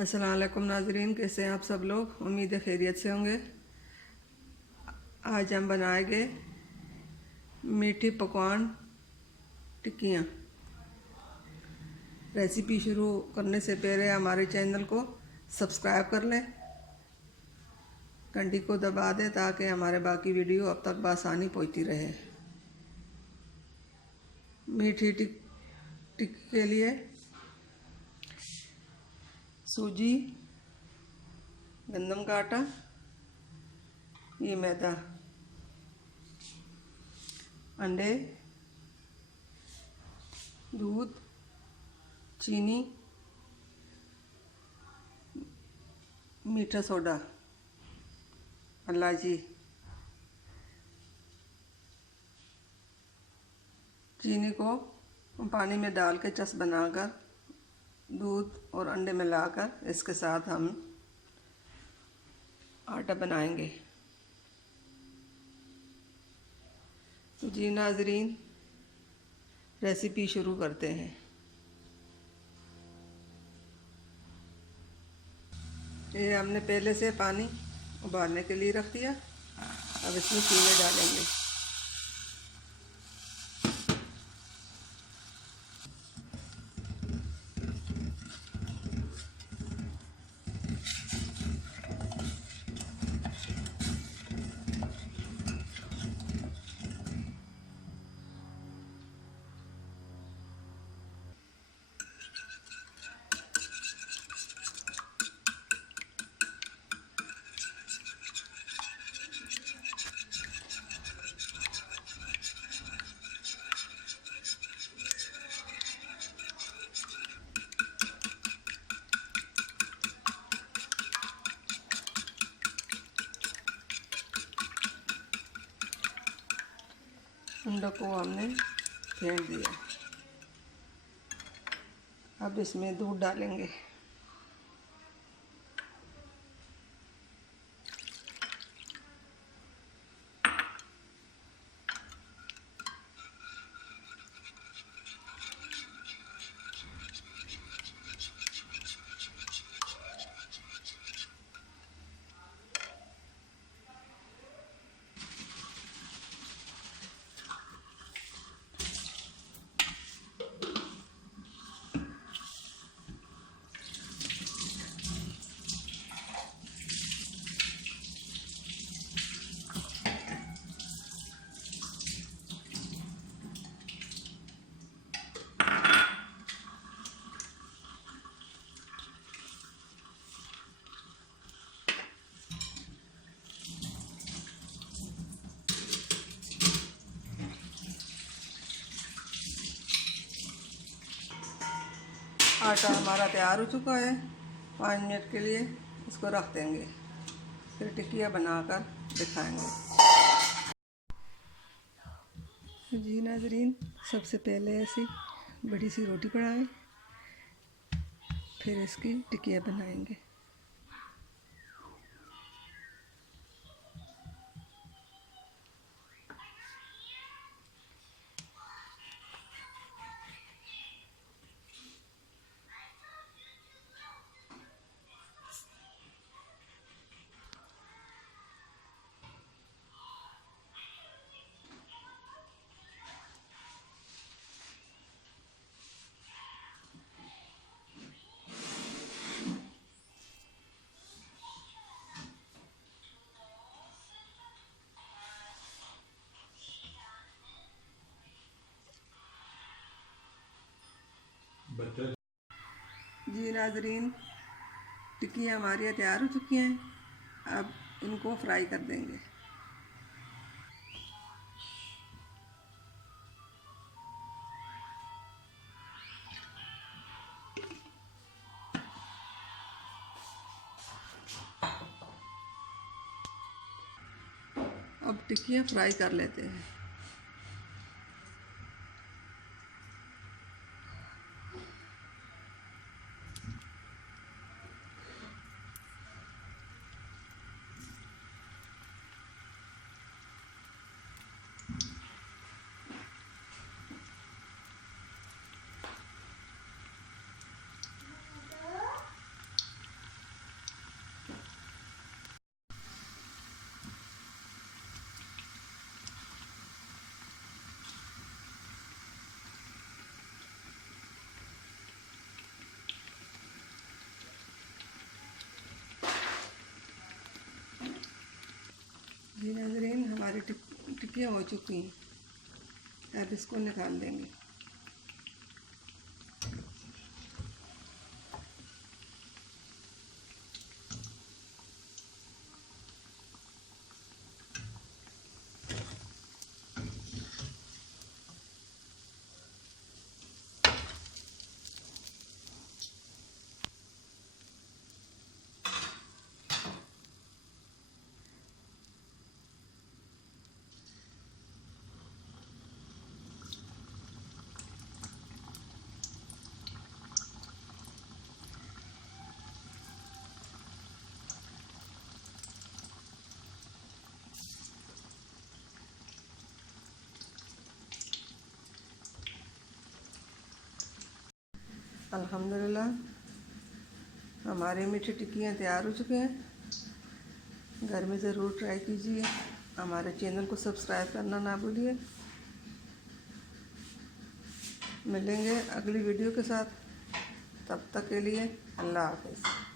अस्सलाम वालेकुम नाजरीन, कैसे हैं आप सब लोग। उम्मीद है खैरियत से होंगे। आज हम बनाएंगे मीठी पकवान टिक्कियाँ। रेसिपी शुरू करने से पहले हमारे चैनल को सब्सक्राइब कर लें, घंटी को दबा दें ताकि हमारे बाकी वीडियो अब तक बआसानी पहुँचती रहे। मीठी टिक्की के लिए सूजी, गंदम का आटा, ये मैदा, अंडे, दूध, चीनी, मीठा सोडा, इलायची। चीनी को पानी में डाल के चस बनाकर दूध और अंडे मिलाकर इसके साथ हम आटा बनाएंगे। तो जी नाजरीन, रेसिपी शुरू करते हैं। ये हमने पहले से पानी उबालने के लिए रख दिया। अब इसमें चीनी डालेंगे। अंडों को हमने फेंट दिया। अब इसमें दूध डालेंगे। आटा हमारा तैयार हो चुका है। 5 मिनट के लिए इसको रख देंगे, फिर टिक्कियाँ बनाकर दिखाएंगे। जी नाजरीन, सबसे पहले ऐसी बड़ी सी रोटी बनाएं, फिर इसकी टिक्कियाँ बनाएंगे। जी नाजरीन, टिक्कियाँ हमारी तैयार हो चुकी हैं। अब इनको फ्राई कर देंगे। अब टिक्कियाँ फ्राई कर लेते हैं। जी नाज़रीन, हमारी टिक्कियाँ हो चुकी हैं। अब इसको निकाल देंगे। अल्हम्दुलिल्लाह हमारी मीठी टिक्कियाँ तैयार हो चुके हैं। घर में ज़रूर ट्राई कीजिए। हमारे चैनल को सब्सक्राइब करना ना भूलिए। मिलेंगे अगली वीडियो के साथ, तब तक के लिए अल्लाह हाफ़िज़।